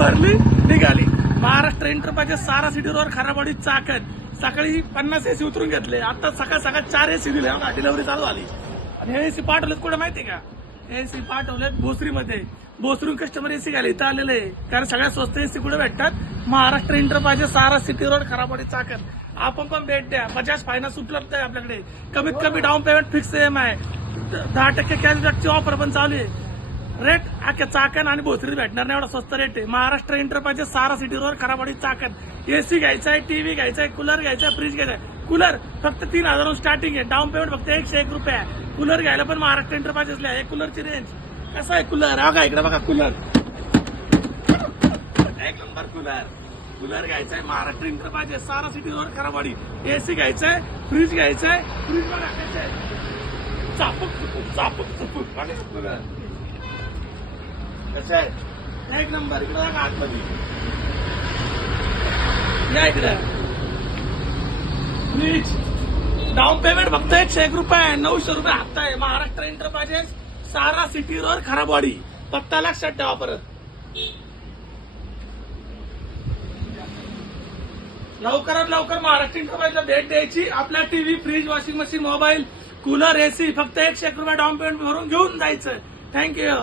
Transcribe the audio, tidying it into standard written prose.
भरली निघाली. महाराष्ट्र एंटरप्राइजेस सारा city road Kharabwadi Chakan. सकाळी 50 एसी उतरून घेतले. आता सकाळ 4 एसी दिले. डिलिव्हरी चालू झाली. आणि हे एसी पाठवलेत कुठे माहितीये का? एसी पाठवलेत भोसरीमध्ये. भोसरून कस्टमर एसी घ्यायला इथं आलेले आहे. कारण सगळ्यात स्वस्त एसी कुठे भेटतात? महाराष्ट्र एंटरप्राइजेस सारा सिटी रोड खराबवाडी चाकण. आपण पण भेट द्या. बजाज फायनान्स उपलब्ध आहे आपल्याकडे. कमीत कमी डाऊन पेमेंट फिक्स EMI. 10% कॅशबॅकची ऑफर पण चालू आहे. रेट अख्ख्या चाकण आणि भोसरीत भेटणार नाही एवढा स्वस्त रेट आहे. महाराष्ट्र एंटरप्राइजेस सारा city road Kharabwadi Chakan. AC घ्यायचा आहे, टीव्ही घ्यायचा आहे, कूलर घ्यायचा आहे, फ्रीज घ्यायचा आहे. कूलर फक्त 3,000 स्टार्टिंग आहे. डाऊन पेमेंट फक्त 101 रुपये आहे. कूलर घ्यायला पण महाराष्ट्र एंटरप्राइजेसला आहे. कूलरची रेंज कसा आहे कूलर? बघा इकडे बघा कूलर. एक नंबर कूलर. कूलर घ्यायचा आहे महाराष्ट्र एंटरप्राइजेस सारा सिटी रोड खराबवाडी. एसी घ्यायचा आहे, फ्रीज घ्यायचा आहे, फ्रीज मध्ये टाकायचं आहे. चापक कूलर कसं आहे? एक नंबर. इकडे बघा आतमध्ये या इकडे. फ्रीज डाऊन पेमेंट फक्त 101 रुपये. 900 रुपये हप्ता आहे. महाराष्ट्र एंटरप्राइजेस सारा सिटी रोड खराबवाडी. पत्ता लक्षात ठेवा परत. लवकरात लवकर महाराष्ट्र एंटरप्राइजला भेट द्यायची. आपल्या TV, fridge, washing machine, mobile, cooler, AC फक्त 101 रुपये डाऊन पेमेंट भरून घेऊन जायचं. थँक्यू.